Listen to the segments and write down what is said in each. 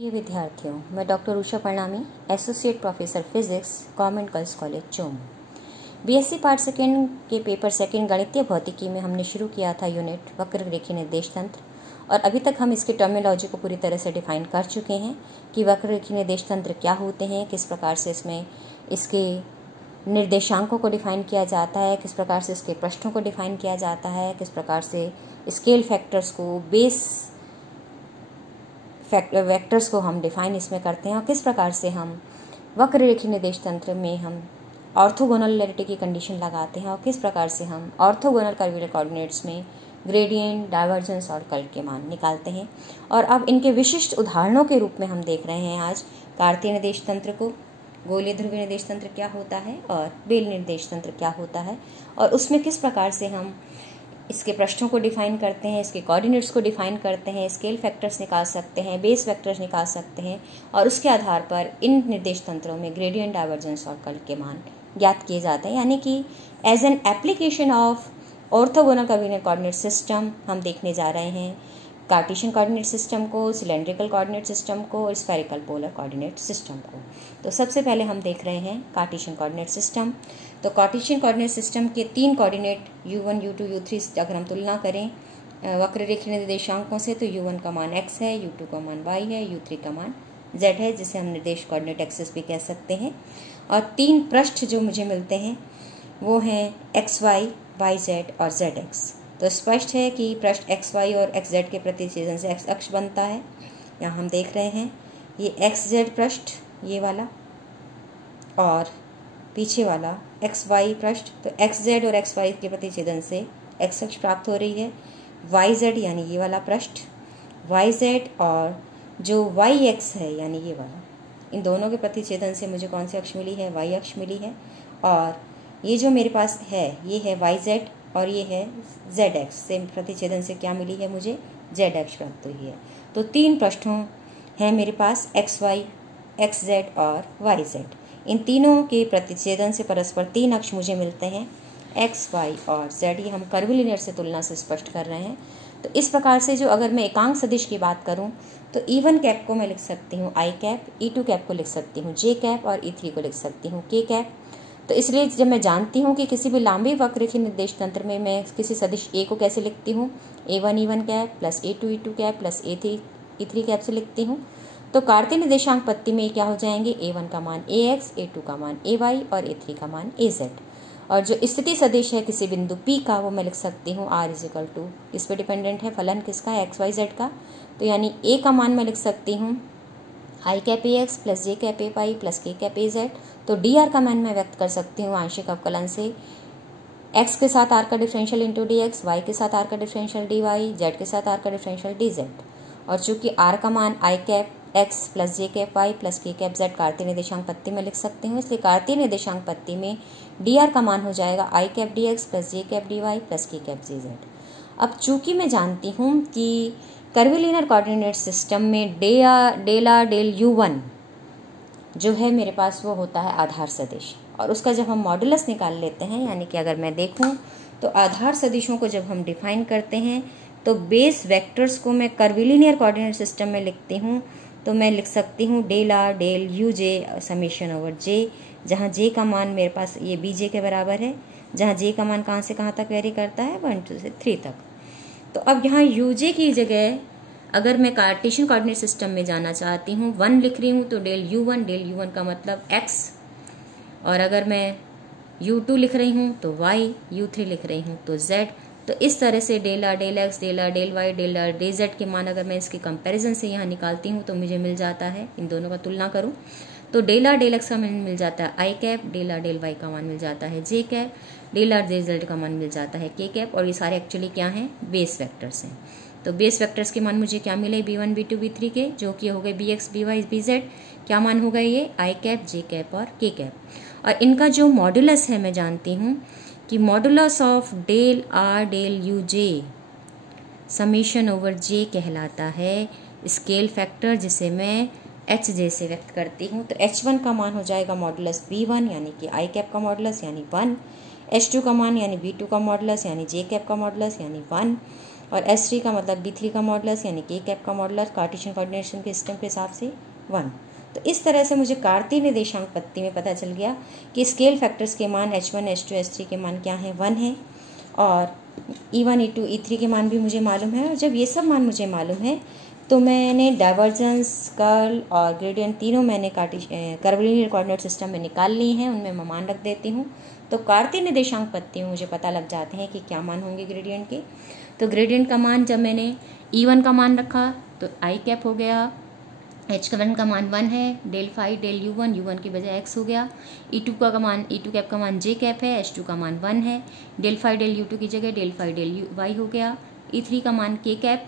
प्रिय विद्यार्थियों, मैं doctor Usha Parnami, associate professor physics, government girls college Chomu. B Sc part second के पेपर सेकेंड गणितीय भौतिकी में हमने शुरू किया था यूनिट वक्र रेखीय निर्देश तंत्र, और अभी तक हम इसकी टर्मिनोलॉजी को पूरी तरह से डिफाइन कर चुके हैं कि वक्र रेखीय निर्देश तंत्र क्या होते हैं, किस प्रकार से इसमें इसके निर्देशांकों को डिफाइन किया जाता है, किस प्रकार से इसके पृष्ठों को डिफाइन किया जाता है, किस प्रकार से स्केल फैक्टर्स को, बेस वेक्टर्स को हम डिफाइन इसमें करते हैं, और किस प्रकार से हम वक्र रेखीय निर्देश तंत्र में हम ऑर्थोगोनलिटी की कंडीशन लगाते हैं, और किस प्रकार से हम ऑर्थोगोनल कर्वीलिनियर कोऑर्डिनेट्स में ग्रेडियंट, डाइवर्जेंस और कर्ल के मान निकालते हैं। और अब इनके विशिष्ट उदाहरणों के रूप में हम देख रहे हैं आज कार्तीय निर्देश तंत्र को, गोलीय ध्रुवीय निर्देश तंत्र क्या होता है और बेल निर्देश तंत्र क्या होता है, और उसमें किस प्रकार से हम इसके पृष्ठों को डिफाइन करते हैं, इसके कोऑर्डिनेट्स को डिफाइन करते हैं, स्केल फैक्टर्स निकाल सकते हैं, बेस वेक्टर्स निकाल सकते हैं, और उसके आधार पर इन निर्देश तंत्रों में ग्रेडियंट, डाइवर्जेंस और कर्ल के मान ज्ञात किए जाते हैं। यानी कि as an application of orthogonal curvilinear coordinate system हम देखने जा रहे हैं कार्टेशियन कोऑर्डिनेट सिस्टम को, सिलेंड्रिकल कोऑर्डिनेट सिस्टम को और स्फेरिकल पोलर कोऑर्डिनेट सिस्टम को। तो सबसे पहले हम देख रहे हैं कार्टेशियन कोऑर्डिनेट सिस्टम। तो कार्टेशियन कोऑर्डिनेट सिस्टम के तीन कोऑर्डिनेट u1, u2, u3 अगर हम तुलना करें वक्र रेखीय निर्देशांकों से, तो u1 का मान x है, u2 का मान y है, u3 का मान z है, जिसे हम निर्देश कोऑर्डिनेट एक्सिस भी कह सकते हैं। और तीन पृष्ठ जो मुझे मिलते हैं वो हैं xy, yz और zx। तो स्पष्ट है कि पृष्ठ xy और xz के प्रतिच्छेदन से x अक्ष बनता है। यहाँ हम देख रहे हैं ये xz पृष्ठ, ये वाला, और पीछे वाला xy पृष्ठ। तो xz और xy के प्रतिच्छेदन से x अक्ष प्राप्त हो रही है। yz यानी ये वाला पृष्ठ, yz और जो yx है यानी ये वाला, इन दोनों के प्रतिच्छेदन से मुझे कौन सी अक्ष मिली है? y अक्ष मिली है। और ये जो मेरे पास है ये है yz और ये है zx, से प्रतिच्छेदन से क्या मिली है मुझे? zx प्राप्त हुई है। तो तीन पृष्ठों हैं मेरे पास xy, xz और yz। इन तीनों के प्रतिच्छेदन से परस्पर तीन अक्ष मुझे मिलते हैं x, y और z। ये हम कर्वीलिनियर से तुलना से स्पष्ट कर रहे हैं। तो इस प्रकार से जो अगर मैं एकांक सदिश की बात करूं तो E1 कैप को मैं लिख सकती हूँ i कैप, E2 कैप को लिख सकती हूँ j कैप और E3 को लिख सकती हूँ k कैप। तो इसलिए जब मैं जानती हूँ कि किसी भी लांबी वक्र रेखीय निर्देश तंत्र में मैं किसी सदिश a को कैसे लिखती हूँ, A1 E1 cap plus A2 E2 cap plus A3 E3 cap से लिखती हूँ, तो कार्तीय निर्देशांक पत्ती में क्या हो जाएंगे? A1 का मान AX, A2 का मान AY और A3 का मान AZ। और जो स्थिति सदिश है किसी बिंदु P का, वो मैं लिख सकती हूँ R = इस पर डिपेंडेंट है फलन किसका? x y z का। तो यानी A का मान मैं लिख सकती हूँ i cap AX plus j cap AY plus k cap AZ। तो dr का मान मैं व्यक्त कर सकती हूँ आंशिक अवकलन से x के साथ r का डिफरेंशियल इंटू dx, y के साथ r का डिफरेंशियल dy, z के साथ r का डिफरेंशियल dz। और चूंकि r का मान i cap x plus j cap y plus k cap z कार्तीय निर्देशांक पत्ती में लिख सकते हूँ, इसलिए कार्तीय निर्देशांक पत्ती में dr का मान हो जाएगा i cap dx plus j cap dy plus k cap dz। अब चूंकि मैं जानती हूँ कि कर्वीलिनियर कोऑर्डिनेट सिस्टम में डेल u1 जो है मेरे पास वो होता है आधार सदिश, और उसका जब हम मॉडुलस निकाल लेते हैं, यानी कि अगर मैं देखूँ तो आधार सदिशों को जब हम डिफाइन करते हैं तो बेस वेक्टर्स को मैं कर्वीलिनियर कोऑर्डिनेट सिस्टम में लिखती हूँ, तो मैं लिख सकती हूँ del r del uj summation over j, जहाँ j का मान मेरे पास ये bj के बराबर है, जहाँ j का मान कहाँ से कहाँ तक वेरी करता है? 1 2 से 3 तक। तो अब यहाँ uj की जगह अगर मैं कार्टेशियन कोऑर्डिनेट सिस्टम में जाना चाहती हूँ 1 लिख रही हूँ तो डेल u1 का मतलब x, और अगर मैं u2 लिख रही हूँ तो y, u3 लिख रही हूँ तो z। तो इस तरह से del r del x del r del y del r del z के मान अगर मैं इसके कंपैरिजन से यहाँ निकालती हूँ तो मुझे मिल जाता है, इन दोनों का तुलना करूँ तो डेल r डेल x का मान मिल जाता है i cap, del r del y का मान मिल जाता है j cap, del r del z का मान मिल जाता है k कैप। और ये सारे एक्चुअली क्या हैं? बेस वेक्टर्स हैं। तो बेस वेक्टर्स के मान मुझे क्या मिले? b1 b2 b3 के, जो कि हो गए bx by bz। क्या मान हो गए ये? i कैप, j कैप और k कैप। और इनका जो मॉडुलस है मैं जानती हूँ कि modulus of del r del uj summation over j कहलाता है स्केल फैक्टर, जिसे मैं hj से व्यक्त करती हूँ। तो h1 का मान हो जाएगा मॉडुलस b1 यानी कि i कैप का मॉडुलस यानी 1, h2 का मान यानी b2 का मॉडुलस यानी j कैप का मॉडुलस यानी 1, और S3 का मतलब B3 का मॉडुलस यानी k कैप का मॉडुलस कार्टेशियन कोऑर्डिनेशन के सिस्टम के हिसाब से 1। तो इस तरह से मुझे कार्तीय निर्देशांक पत्ती में पता चल गया कि स्केल फैक्टर्स के मान H1, H2, H3 के मान क्या हैं, 1 है, और E1, E2, E3 के मान भी मुझे मालूम है। और जब ये सब मान मुझे मालूम है तो मैंने डाइवर्जेंस, कर्ल और ग्रेडियंट तीनों मैंने कर्वीलिनियर कोऑर्डिनेट सिस्टम में निकाल ली हैं, उनमें मैं मान रख देती हूँ। तो कार्तीय निर्देशांक पत्ती में मुझे पता लग जाते हैं कि क्या मान होंगे ग्रेडियंट के। तो ग्रेडियंट का मान जब मैंने E1 का मान रखा तो I कैप हो गया, H1 का मान 1 है, del phi del U1, U1 की बजाय x हो गया। E2 कैप का मान J कैप है, H2 का मान 1 है, डेल फाई डेल U2 की जगह डेल फाई डेल Y हो गया। E3 का मान K कैप,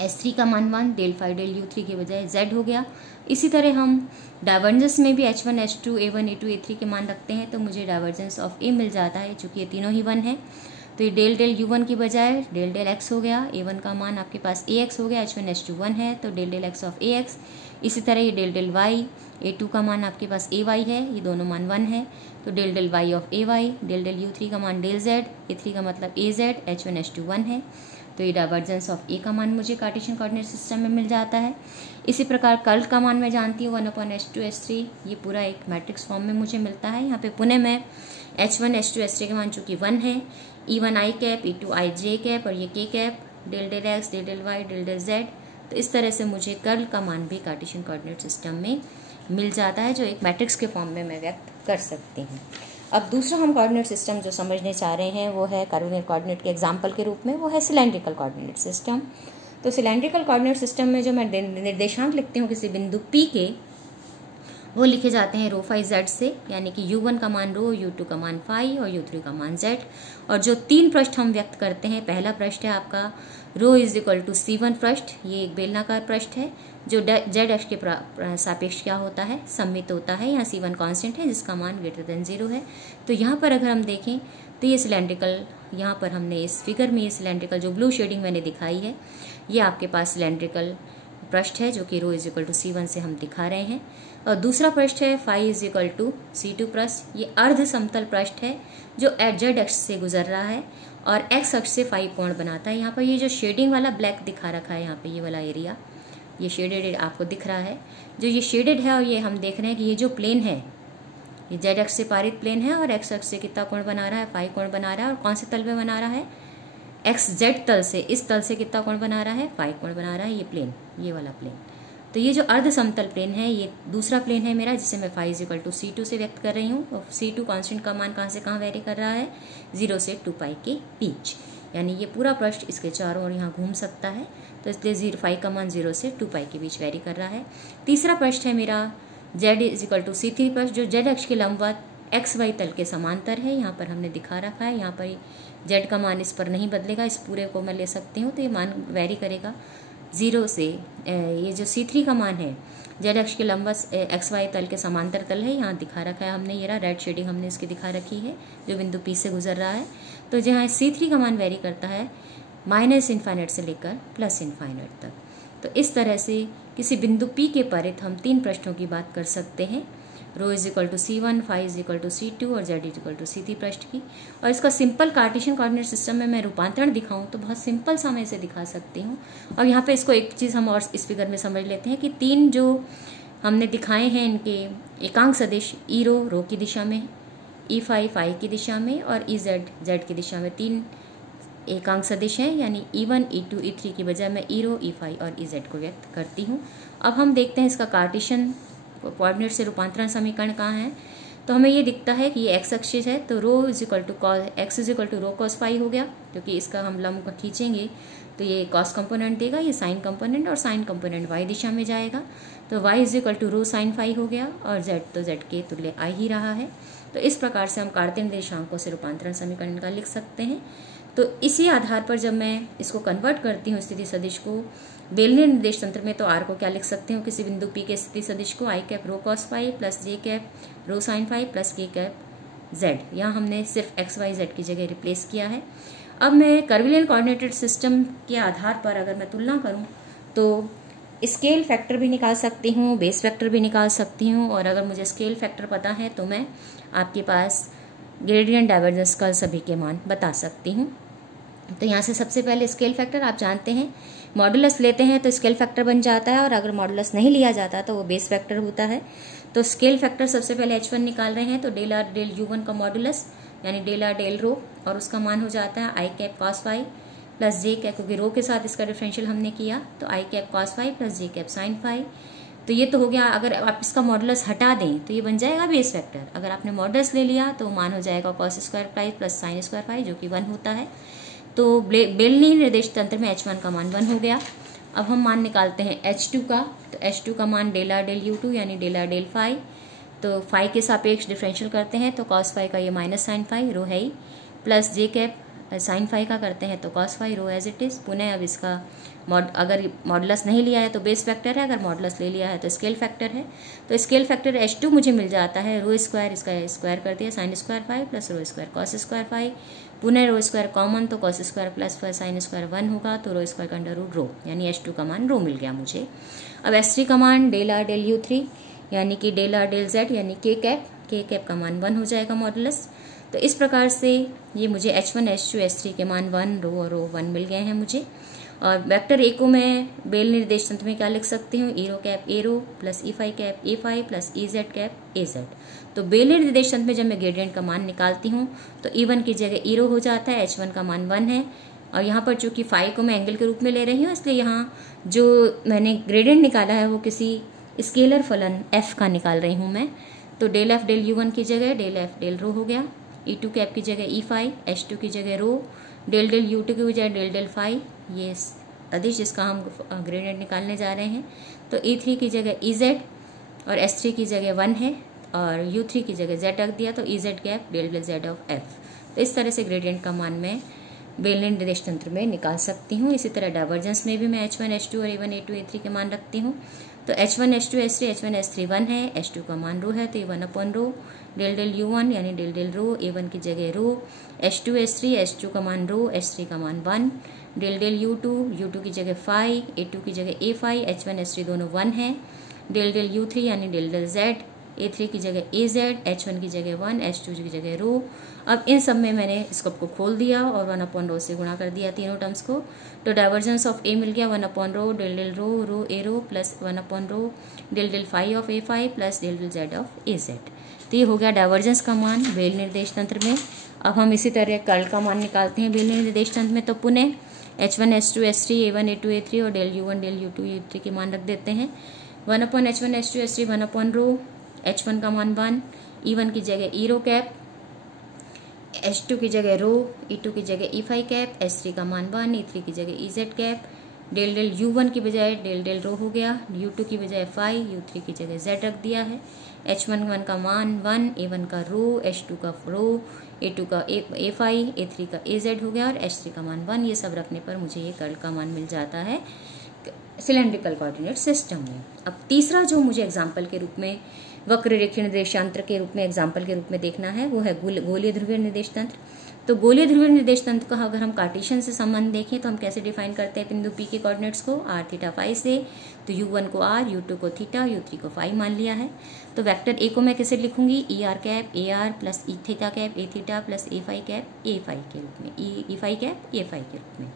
S3 का मान 1, डेल फाई डेल U3 की बजाय Z हो गया। इसी तरह हम डाइवर्जेंस में भी H1, H2, A1, A2, A3 के मान रखते हैं तो मुझे डाइवर्जेंस ऑफ A मिल जाता है, चूँकि ये तीनों ही 1 है। तो ये डेल डेल U1 की बजाय डेल डेल x हो गया। A1 का मान आपके पास AX हो गया, H1, H2 1 है तो del del x of AX। इसी तरह ये डेल डेल Y, A2 का मान आपके पास AY है, ये दोनों मान 1 है तो del del Y of AY। Del del U3 का मान डेल Z, A3 का मतलब AZ, H1, H2 1 है तो ये डाइवर्जेंस ऑफ A का मान मुझे कार्टेशियन कोऑर्डिनेट सिस्टम में मिल जाता है। इसी प्रकार कर्ल का मान मैं जानती हूँ 1/H2 H3, ये पूरा एक मैट्रिक्स फॉर्म में मुझे मिलता है। यहाँ पे पुनः मैं H1, H2, H3 के मान चूँकि 1 है, E1 I cap, E2 I J cap और ये K cap, del del X, del del Y, del del Z। तो इस तरह से मुझे कर्ल का मान भी कार्टेशियन कोऑर्डिनेट सिस्टम में मिल जाता है, जो एक मैट्रिक्स के फॉर्म में मैं व्यक्त कर सकती हूँ। अब दूसरा हम कोऑर्डिनेट सिस्टम जो समझने चाह रहे हैं वो है कर्वीलिनियर कोऑर्डिनेट के एग्जाम्पल के रूप में, वो है सिलेंड्रिकल कोऑर्डिनेट सिस्टम। तो सिलेंड्रिकल कोऑर्डिनेट सिस्टम में जो मैं निर्देशांक लिखती हूँ किसी बिंदु P के, वो लिखे जाते हैं रो फाई Z से, यानी कि U1 का मान रो, U2 का मान फाई और U3 का मान Z। और जो 3 पृष्ठ हम व्यक्त करते हैं, पहला पृष्ठ है आपका रो इज इक्वल टू C1 पृष्ठ, ये एक बेलनाकार पृष्ठ है जो Z अक्ष के सापेक्ष क्या होता है, सममित होता है। यहाँ C1 कांस्टेंट है जिसका मान ग्रेटर देन 0 है। तो यहाँ पर अगर हम देखें तो ये सिलेंड्रिकल, यहाँ पर हमने इस फिगर में ये सिलेंड्रिकल जो ब्लू शेडिंग मैंने दिखाई है, ये आपके पास सिलेंड्रिकल पृष्ठ है जो कि रो इज इक्वल टू C1 से हम दिखा रहे हैं। और दूसरा पृष्ठ है phi is equal to C2 पृष्ठ, ये अर्ध समतल पृष्ठ है जो Z अक्ष से गुजर रहा है और X अक्ष से फाई कोण बनाता है। यहाँ पर ये जो शेडिंग वाला ब्लैक दिखा रखा है, यहाँ पे ये वाला एरिया, ये शेडेड आपको दिख रहा है, जो ये शेडेड है। और ये हम देख रहे हैं कि ये जो प्लेन है ये Z अक्ष से पारित प्लेन है और X अक्ष से कितना कोण बना रहा है, फाई कोण बना रहा है। और कौन से तल पे बना रहा है, XZ तल से, इस तल से कितना कोण बना रहा है, फाई कोण बना रहा है, ये प्लेन, ये वाला प्लेन। तो ये जो अर्ध समतल प्लेन है ये दूसरा प्लेन है मेरा, जिसे मैं phi is equal to C2 से व्यक्त कर रही हूँ। और C2 कांस्टेंट का मान कहाँ से कहाँ वेरी कर रहा है, 0 से 2 पाई के बीच, यानी ये पूरा पृष्ठ इसके चारों ओर यहाँ घूम सकता है। तो इसलिए फाई का मान 0 से 2 पाई के बीच वेरी कर रहा है। तीसरा पृष्ठ है मेरा Z is equal to C3 पृष्ठ, जो Z अक्ष के लंबवत XY तल के समांतर है। यहाँ पर हमने दिखा रखा है, यहाँ पर Z का मान इस पर नहीं बदलेगा, इस पूरे को मैं ले सकती हूँ तो ये मान वेरी करेगा 0 से। ये जो C3 का मान है Z अक्ष के लंबवत XY तल के समांतर तल है, यहाँ दिखा रखा है हमने, ये रेड शेडिंग हमने इसकी दिखा रखी है जो बिंदु P से गुजर रहा है। तो जहाँ C3 का मान वेरी करता है -∞ से लेकर +∞ तक। तो इस तरह से किसी बिंदु P के परित हम 3 पृष्ठों की बात कर सकते हैं, rho is equal to C1, phi is equal to C2 और Z is equal to C3 पृष्ठ की। और इसका सिंपल कार्टेशियन कोऑर्डिनेट सिस्टम में मैं रूपांतरण दिखाऊं तो बहुत सिंपल सा मैं इसे दिखा सकती हूँ। और यहाँ पे इसको एक चीज़ हम और इस फिगर में समझ लेते हैं कि 3 जो हमने दिखाए हैं इनके एकांक सदिश, ई रो की दिशा में, ई फाई की दिशा में और ई जेड की दिशा में 3 एकांक सदिश हैं, यानी E1, E2, E3 की बजाय मैं ई रो, ई फाई और ई जेड को व्यक्त करती हूँ। अब हम देखते हैं इसका कार्टेशियन कोऑर्डिनेट से रूपांतरण समीकरण कहाँ है। तो हमें ये दिखता है कि ये x अक्ष है, तो rho is equal to x is equal to rho cos phi हो गया, क्योंकि इसका हम लंब खींचेंगे तो ये कॉस कंपोनेंट देगा, ये साइन कंपोनेंट, और साइन कंपोनेंट y दिशा में जाएगा तो y is equal to rho sine phi हो गया, और z तो z के तुल्य आ ही रहा है। तो इस प्रकार से हम कार्तीय निर्देशांकों से रूपांतरण समीकरण का लिख सकते हैं। तो इसी आधार पर जब मैं इसको कन्वर्ट करती हूँ स्थिति सदिश को बेलनीय निर्देश तंत्र में, तो r को क्या लिख सकती हूँ, किसी बिंदु P के स्थिति सदिश को i cap rho cos phi plus j cap rho sine phi plus k cap z। यहाँ हमने सिर्फ x y z की जगह रिप्लेस किया है। अब मैं कर्वीलिनियर कोऑर्डिनेटेड सिस्टम के आधार पर अगर मैं तुलना करूँ तो स्केल फैक्टर भी निकाल सकती हूँ, बेस फैक्टर भी निकाल सकती हूँ। और अगर मुझे स्केल फैक्टर पता है तो मैं आपके पास ग्रेडियंट, डाइवर्जेंस, कर्ल सभी के मान बता सकती हूँ। तो यहाँ से सबसे पहले स्केल फैक्टर आप जानते हैं, मॉडुलस लेते हैं तो स्केल फैक्टर बन जाता है, और अगर मॉडुलस नहीं लिया जाता तो वो बेस फैक्टर होता है। तो स्केल फैक्टर सबसे पहले H1 निकाल रहे हैं, तो डेल आर डेल U1 का मॉडुलस यानी डेल आर डेल रो, और उसका मान हो जाता है आई cap cos phi plus j cap, क्योंकि रो के साथ इसका डिफरेंशियल हमने किया, तो आई cap cos phi plus j cap sine phi. तो ये तो हो गया। अगर आप इसका मॉडुलस हटा दें तो ये बन जाएगा बेस फैक्टर। अगर आपने मॉडुलस ले लिया तो मान हो जाएगा cos square phi plus sine square phi, जो कि 1 होता है। तो बेलनी निर्देश तंत्र में H1 का मान 1 हो गया। अब हम मान निकालते हैं H2 का, तो H2 का मान डेल आर डेल U2 यानी डेल आर डेल फाई, तो फाई के सापेक्ष डिफरेंशियल करते हैं तो कॉस फाई का ये माइनस साइन फाई रो है ही, plus j cap sine phi का करते हैं तो cos phi rho as it is. पुनः अब इसका अगर मॉडुलस नहीं लिया है तो बेस फैक्टर है, अगर मॉडुलस ले लिया है तो स्केल फैक्टर है। तो स्केल फैक्टर H2 मुझे मिल जाता है रो स्क्वायर, इसका स्क्वायर कर दिया sine square phi plus rho square cos square phi, पुनः रो स्क्वायर कॉमन तो cos square plus sine square 1 होगा, तो रो स्क्वायर का अंडर रूट रो, यानी H2 का मान रो मिल गया मुझे। अब H3 का मान डेल आर डेल U3 यानी कि डेल आर डेल Z यानी के कैप का मान 1 हो जाएगा मॉडुलस। तो इस प्रकार से ये मुझे H1 H2 H3 के मान 1 रो और रो 1 मिल गए हैं मुझे। और वेक्टर ए को मैं बेल निर्देश तंत्र में क्या लिख सकती हूँ, e rho cap a rho plus e phi cap a phi plus e z cap a z. तो बेल निर्देश तंत्र में जब मैं ग्रेडियंट का मान निकालती हूँ तो E1 की जगह ई रो हो जाता है, H1 का मान 1 है, और यहाँ पर चूंकि फाई को मैं एंगल के रूप में ले रही हूँ इसलिए यहाँ जो मैंने ग्रेडियंट निकाला है वो किसी स्केलर फलन f का निकाल रही हूँ मैं। तो डेल एफ डेल U1 की जगह डेल एफ डेल रो हो गया, E2 कैप की जगह ई फाई, H2 की जगह रो, डेल डेल U2 की बजाय डेल डेल फाई, ये अदिश जिसका हम ग्रेडियंट निकालने जा रहे हैं। तो E3 की जगह ई जेड और S3 की जगह 1 है, और U3 की जगह Z रख दिया, तो e z cap del del Z of F। तो इस तरह से ग्रेडियंट का मान मैं बेलनी निर्देश तंत्र में निकाल सकती हूँ। इसी तरह डाइवर्जेंस में भी मैं H1 H2 और A1 A2 A3 के मान रखती हूँ। तो H1 H2 H3 H1 H3 1 है, H2 का मान रो है तो ये 1 upon rho, del del U1 यानी डेल डेल रो, A1 की जगह रो, H2 H3 H2 का मान रो, H3 का मान 1, डेल डेल U2 की जगह फाई, A2 की जगह A फाई, H1 H3 दोनों 1 है, डेल डेल U3 यानी डेल डेल Z, A3 की जगह AZ, H1 की जगह 1, H2 की जगह रो। अब इन सब में मैंने स्कोप को खोल दिया और 1 अपॉन रो से गुणा कर दिया तीनों टर्म्स को। तो डाइवर्जेंस ऑफ ए मिल गया 1 upon rho del del rho rho a rho plus 1 upon rho del del phi of a phi plus del del z of a z. तो ये हो गया डाइवर्जेंस का मान बेल निर्देश तंत्र में। अब हम इसी तरह कर्ल का मान निकालते हैं बेल निर्देश तंत्र में। तो पुनः H1 H2 H3 A1 A2 A3 और del U1 del U2 U3 के मान रख देते हैं। 1 upon H1 H2 H3 1 upon रो, H1 का मान 1, E1 की जगह ई रो कैप, H2 की जगह रो, E2 की जगह ई फाई कैप, H3 का मान 1, E3 की जगह e z cap, del del U1 की बजाय डेल डेल रो हो गया, U2 की बजाय फाई, U3 की जगह Z रख दिया है, H1 का मान 1, A1 का रो, H2 का रो, A2 का ए फाई, A3 का ए जेड हो गया और H3 का मान 1। ये सब रखने पर मुझे ये कर्ल का मान मिल जाता है सिलेंड्रिकल कोऑर्डिनेट सिस्टम में। अब तीसरा जो मुझे एग्जाम्पल के रूप में वक्र रेखीय निर्देशांतर के रूप में एग्जाम्पल के रूप में देखना है वो है गोलीय ध्रुवीय निर्देश तंत्र। तो गोलीय ध्रुवीय निर्देश तंत्र का अगर हम कार्टेशियन से संबंध देखें तो हम कैसे डिफाइन करते हैं बिंदु P के कोऑर्डिनेट्स को r थीटा फाई से। तो U1 को r, U2 को थीटा, U3 को फाई मान लिया है। तो वेक्टर ए को मैं कैसे लिखूंगी, e r cap a r plus e theta cap a theta plus a phi cap a phi के रूप में, e phi cap a phi के रूप में।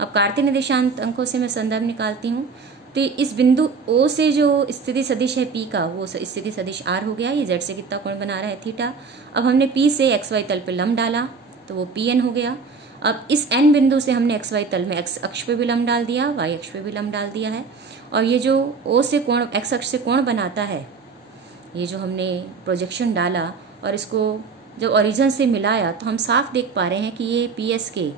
अब कार्तीय निर्देशांक अंकों से मैं संदर्भ निकालती हूँ। तो इस बिंदु O से जो स्थिति सदिश है P का वो स्थिति सदिश R हो गया। ये Z से कितना कोण बना रहा है, थीटा। अब हमने P से XY तल पे लंब डाला तो वो PN हो गया। अब इस N बिंदु से हमने XY तल में X अक्ष पे भी लंब डाल दिया, Y अक्ष पे भी लंब डाल दिया है। और ये जो O से कोण X अक्ष से कोण बनाता है, ये जो हमने प्रोजेक्शन डाला और इसको जब ओरिजिन से मिलाया तो हम साफ देख पा रहे हैं कि ये PS के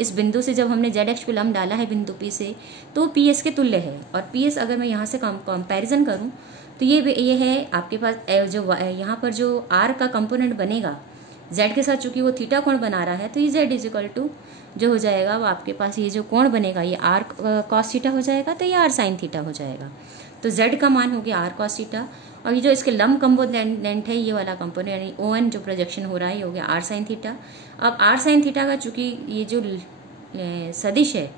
इस बिंदु से जब हमने Z अक्ष पे लंब डाला है बिंदु P से तो PS के तुल्य है। और PS अगर मैं यहाँ से कंपैरिजन करूँ तो ये है आपके पास जो यहाँ पर जो R का कंपोनेंट बनेगा Z के साथ, चूंकि वो थीटा कोण बना रहा है तो ये Z इजिकल टू जो हो जाएगा वो आपके पास ये जो कोण बनेगा ये R कॉस थीटा हो जाएगा, तो ये R साइन थीटा हो जाएगा। तो Z का मान हो गया R कॉस थीटा और ये जो इसके लंब कंपोनेंट है ये वाला कंपोनेंट यानी ON जो प्रोजेक्शन हो रहा है ये हो गया R साइन थीटा। अब R साइन थीटा का चूंकि ये जो सदिश है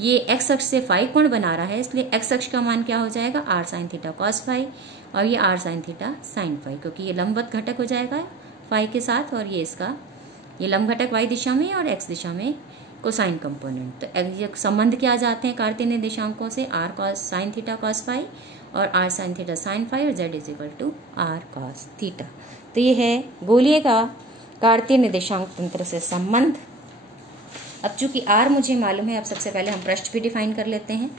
ये X अक्ष से फाई कोण बना रहा है इसलिए X अक्ष का मान क्या हो जाएगा, R sine theta cos phi और ये R sine theta sine phi, क्योंकि ये लंबवत घटक हो जाएगा फाई के साथ और ये इसका ये लंब घटक y दिशा में और x दिशा में कोसाइन कंपोनेंट। तो ये संबंध क्या आ जाते हैं कार्तीय निर्देशांकों से, r cos sine theta cos phi और r sine theta sine phi और z is equal to r cos theta. तो ये है गोलीय का कार्तीय निर्देशांक तंत्र से संबंध। अब चूंकि आर मुझे मालूम है, अब सबसे पहले हम पृष्ठ भी डिफाइन कर लेते हैं।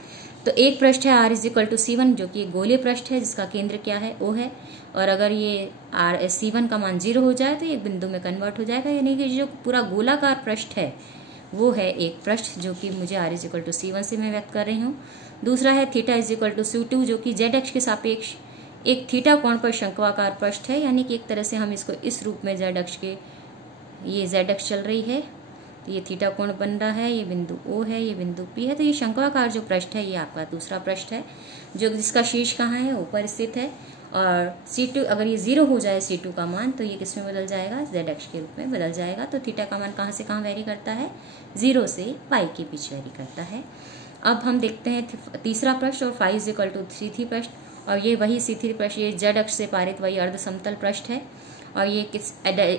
तो एक पृष्ठ है are is equal to C1 जो कि गोलीय पृष्ठ है जिसका केंद्र क्या है, O है। और अगर ये आर C1 का मान 0 हो जाए तो ये बिंदु में कन्वर्ट हो जाएगा, यानी कि जो पूरा गोलाकार पृष्ठ है वो है एक पृष्ठ जो कि मुझे are is equal to C1 से मैं व्यक्त कर रही हूँ। दूसरा है theta is equal to C2 जो कि जेड अक्ष के सापेक्ष एक थीटा कोण पर शंक्वाकार पृष्ठ है, यानी कि एक तरह से हम इसको इस रूप में जेड अक्ष के, ये जेड अक्ष चल रही है तो ये थीटा कोण बन रहा है, ये बिंदु O है, ये बिंदु P है। तो ये शंक्वाकार जो पृष्ठ है ये आपका दूसरा पृष्ठ है जो जिसका शीर्ष कहाँ है, ऊपर स्थित है। और C2 अगर ये 0 हो जाए C2 का मान तो ये किस में बदल जाएगा, जेड अक्ष के रूप में बदल जाएगा। तो थीटा का मान कहाँ से कहाँ वेरी करता है, 0 से पाई के बीच वेरी करता है। अब हम देखते हैं तीसरा पृष्ठ और phi is equal to C3 पृष्ठ, और ये वही C3 पृष्ठ, ये जेड अक्ष से पारित वही अर्ध समतल पृष्ठ है। और ये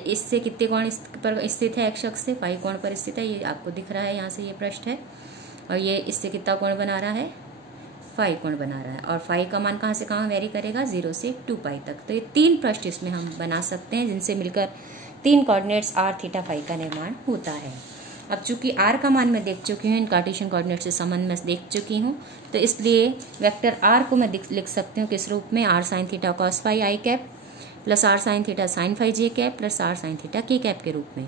इससे कितने कोण पर स्थित है, एक्स अक्ष से फाई कोण पर स्थित है, ये आपको दिख रहा है यहाँ से, ये पृष्ठ है। और ये इससे कितना कोण बना रहा है, फाई कोण बना रहा है। और फाई का मान कहाँ से कहाँ वेरी करेगा, 0 से 2 पाई तक। तो ये 3 पृष्ठ इसमें हम बना सकते हैं जिनसे मिलकर 3 कोऑर्डिनेट्स आर थीटा फाई का निर्माण होता है। अब चूंकि आर का मान मैं देख चुकी हूँ, इन कार्टेशियन कोऑर्डिनेट से संबंध में देख चुकी हूँ, तो इसलिए वेक्टर आर को मैं लिख सकती हूँ किस रूप में, r sine theta cos phi i cap plus r sine theta sine phi j cap plus r sine theta k cap के रूप में।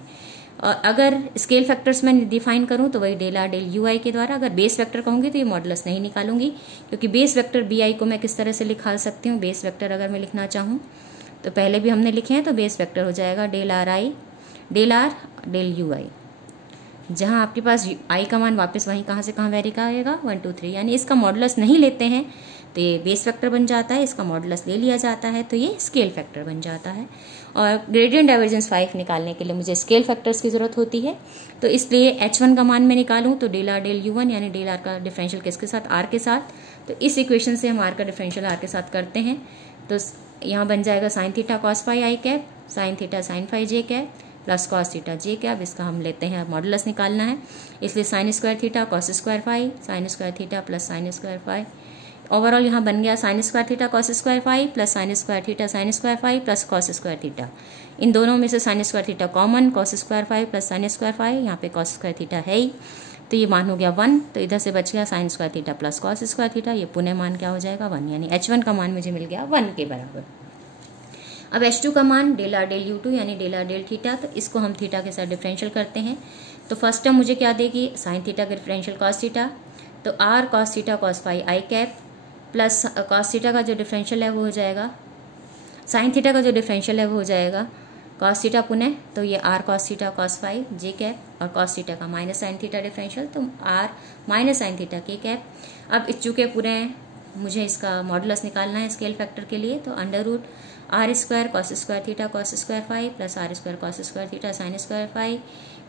और अगर स्केल फैक्टर्स में डिफाइन करूं तो वही डेल आर डेल यू आई के द्वारा। अगर बेस वेक्टर कहूंगी तो ये मॉडुलस नहीं निकालूंगी, क्योंकि बेस वेक्टर बी आई को मैं किस तरह से लिखा सकती हूँ, बेस वेक्टर अगर मैं लिखना चाहूँ तो पहले भी हमने लिखे हैं, तो बेस वेक्टर हो जाएगा डेल आर डेल यू आई, जहाँ आपके पास आई का मान वापस वहीं कहाँ से कहाँ वेरी का आएगा, 1 2 3, यानी इसका मॉडुलस नहीं लेते हैं तो ये बेस वेक्टर बन जाता है, इसका मॉडुलस ले लिया जाता है तो ये स्केल फैक्टर बन जाता है। और ग्रेडियंट डाइवर्जेंस 5 निकालने के लिए मुझे स्केल फैक्टर्स की जरूरत होती है, तो इसलिए H1 का मान मैं निकालूं तो डेल आर डेल U1, यानी डेल आर का डिफरेंशियल किसके साथ, आर के साथ। तो इस इक्वेशन से हम आर का डिफरेंशियल आर के साथ करते हैं, तो यहाँ बन जाएगा sine theta cos phi i cap sine theta sine phi j cap plus cos theta j cap. इसका हम लेते हैं मॉडुलस निकालना है, इसलिए sine square theta cos square phi sine square theta plus sine square phi. Overall यहाँ बन गया sine square theta cos square phi plus sine square theta sine square phi plus cos square theta. इन दोनों में से sine square theta common, cos square phi plus sine square phi, यहाँ पे cos square theta है ही, तो ये मान हो गया 1। तो इधर से बच गया sine square theta plus cos square theta, ये पुनः मान क्या हो जाएगा 1, यानी H1 का मान मुझे मिल गया 1 के बराबर। अब H2 का मान डेल आर डेल U2 यानी डेल आर डेल थीटा, तो इसको हम थीटा के साथ डिफरेंशियल करते हैं। तो फर्स्ट टर्म मुझे क्या देगी, साइन थीटा का डिफरेंशियल कॉस थीटा, तो r cos theta cos phi i cap plus cos theta का जो डिफरेंशियल है वो हो जाएगा, साइन थीटा का जो डिफरेंशियल है वो हो जाएगा कॉस थीटा पुनः, तो ये r cos theta cos phi j cap और कॉस थीटा का माइनस साइन थीटा डिफरेंशियल, तो r minus sine theta k cap. अब इस चूंकि पूरे मुझे इसका मॉडुलस निकालना है स्केल फैक्टर के लिए, तो under root r square cos square theta cos square phi plus r square cos square theta sine square phi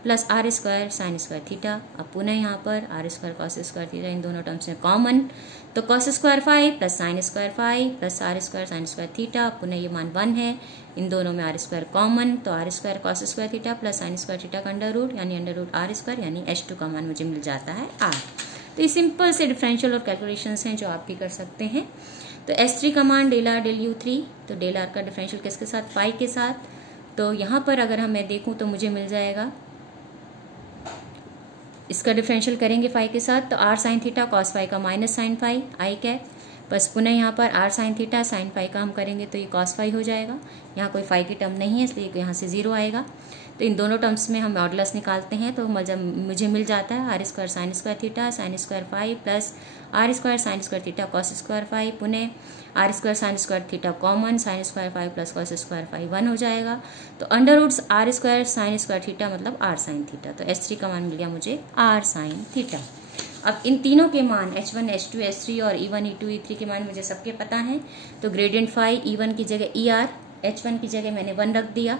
plus r square sine square theta. अब पुनः यहाँ पर r square cos square theta इन दोनों terms में common, तो cos square phi plus sine square phi plus r square sine square theta, पुनः ये मान 1 है, इन दोनों में आर स्क्वायर कॉमन, तो are square cos square theta plus sine square theta का अंडर रूट यानी अंडर रूट आर स्क्वायर, यानी H2 का मान मुझे मिल जाता है आर। तो ये सिंपल से डिफरेंशियल और कैलकुलेशंस हैं जो आप भी कर सकते हैं। तो H3 का मान डेल आर डेल U3, तो डेल आर का डिफरेंशियल किसके साथ, फाई के साथ। तो यहाँ पर अगर हम मैं देखूँ तो मुझे मिल जाएगा, इसका डिफरेंशियल करेंगे फाई के साथ, तो r sine theta cos phi का minus sine phi i cap, बस पुनः यहाँ पर r sine theta sine phi का हम करेंगे तो ये कॉस फाई हो जाएगा, यहाँ कोई फाई की टर्म नहीं है इसलिए यहाँ से 0 आएगा। तो इन दोनों टर्म्स में हम मॉडुलस निकालते हैं, तो मुझे मिल जाता है r square sine square theta sine square phi plus r square sine square theta cos square phi, पुनः r square sine square theta common, sine square phi plus cos square phi 1 हो जाएगा। तो under roots r square sine square theta मतलब r sine theta, तो H3 का मान मिल गया मुझे आर साइन थीटा। अब इन तीनों के मान H1 H2 H3 और E1 E2 E3 के मान मुझे सबके पता हैं, तो ग्रेडियंट फाई E1 की जगह ER, H1 की जगह मैंने 1 रख दिया,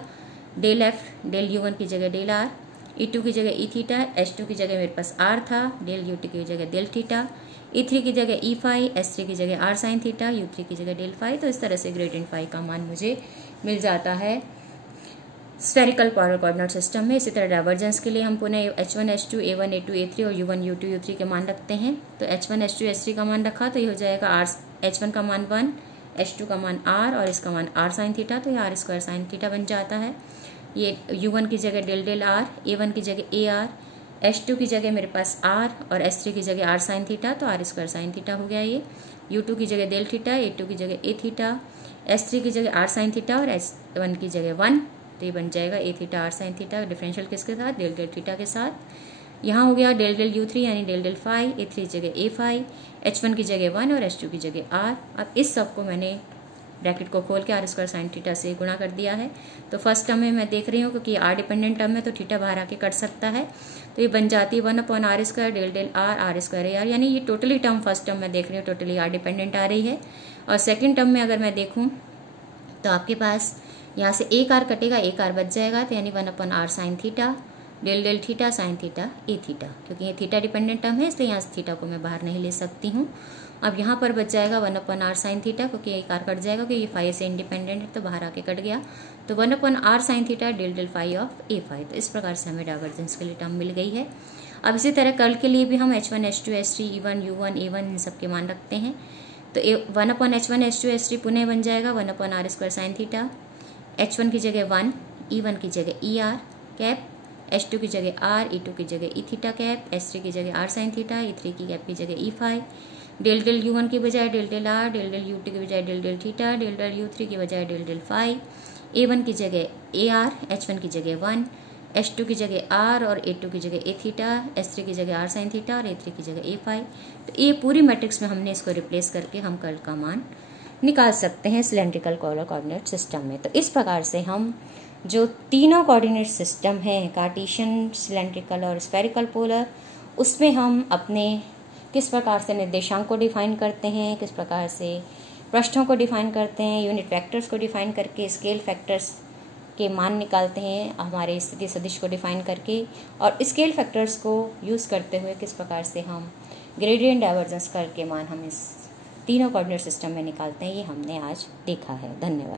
डेल एफ डेल U1 की जगह डेल आर, E2 की जगह E थीटा, H2 की जगह मेरे पास R था, डेल U2 की जगह डेल थीटा, E3 की जगह E फाई, S3 की जगह R साइन थीटा, U3 की जगह डेल फाई। तो इस तरह से ग्रेडियंट फाई का मान मुझे मिल जाता है स्फेरिकल पोलर कोऑर्डिनेट सिस्टम में। इसी तरह डाइवर्जेंस के लिए हम पुनः H1 H2 A1 A2 A3 और U1 U2 U3 के मान रखते हैं। तो H1 H2 H3 का मान रखा तो ये हो जाएगा H1 का मान 1, H2 का मान R और इसका मान R साइन थीटा, तो ये R स्क्वायर साइन थीटा बन जाता है। ये U1 की जगह डेल डेल R, A1 की जगह AR, H2 की जगह मेरे पास R और H3 की जगह R साइन थीटा, तो R स्क्वायर साइन थीटा हो गया ये। U2 की जगह डेल थीटा, A2 की जगह A थीटा, H3 की जगह R साइन थीटा और H1 की जगह 1, तो ये बन जाएगा A theta R sine theta. Differential किसके साथ? डेल डेल थीटा के साथ। यहाँ हो गया डेल डेल U3 यानी डेल डेल फाई, A3 की जगह A फाई, H1 की जगह 1 और H2 की जगह R। अब इस सब को मैंने ब्रैकेट को खोल के R स्क्वायर साइन थीटा से गुणा कर दिया है। तो फर्स्ट टर्म में मैं देख रही हूँ क्योंकि R डिपेंडेंट टर्म है तो थीटा बाहर आके कट सकता है, तो ये बन जाती है 1/r square del del R square AR, यानी ये टोटली टर्म फर्स्ट टर्म में देख रही हूँ टोटली R डिपेंडेंट आ रही है। और सेकेंड टर्म में अगर मैं देखूँ तो आपके पास यहाँ से एक R कटेगा, एक R बच जाएगा, तो यानी 1/r sine theta del del theta sine theta A थीटा, क्योंकि ये थीटा डिपेंडेंट टर्म है इसलिए यहाँ से थीटा को मैं बाहर नहीं ले सकती हूँ। अब यहाँ पर बच जाएगा 1/r साइन थीटा, क्योंकि एक R कट जाएगा क्योंकि ये फाई से इंडिपेंडेंट है तो बाहर आके कट गया, तो 1/r sine theta del del phi of A phi. तो इस प्रकार से हमें डाइवर्जेंस के लिए टर्म मिल गई है। अब इसी तरह कर्ल के लिए भी हम H1 H2 H3 E1 U1 A1 इन सब के मान रखते हैं। तो 1/H1 H2 H3 पुनः बन जाएगा 1/r square sine theta, H1 की जगह 1, E1 की जगह ER कैप, H2 की जगह R, E2 की जगह E थीटा कैप, H3 की जगह R साइन थीटा, E3 की कैप की जगह E phi, del del U1 की बजाय del del R, del del U2 की बजाय del del theta, del del U3 की बजाय डेल डेल फाई, A1 की जगह AR, H1 की जगह 1, H2 की जगह R और A2 की जगह A थीटा, H3 की जगह R साइन थीटा और A3 की जगह A फाई। तो ये पूरी मैट्रिक्स में हमने इसको रिप्लेस करके हम कर्ल का मान निकाल सकते हैं सिलेंड्रिकल पोलर कोऑर्डिनेट सिस्टम में। तो इस प्रकार से हम जो तीनों कोऑर्डिनेट सिस्टम हैं कार्टेशियन, सिलेंड्रिकल और स्फेरिकल पोलर, उसमें हम अपने किस प्रकार से निर्देशांक को डिफाइन करते हैं, किस प्रकार से पृष्ठों को डिफाइन करते हैं, यूनिट वेक्टर्स को डिफाइन करके स्केल फैक्टर्स के मान निकालते हैं हमारे स्थिति सदिश को डिफाइन करके, और स्केल फैक्टर्स को यूज़ करते हुए किस प्रकार से हम ग्रेडियंट डाइवर्जेंस कर्ल के मान हम इस तीनों कोऑर्डिनेट सिस्टम में निकालते हैं, ये हमने आज देखा है। धन्यवाद।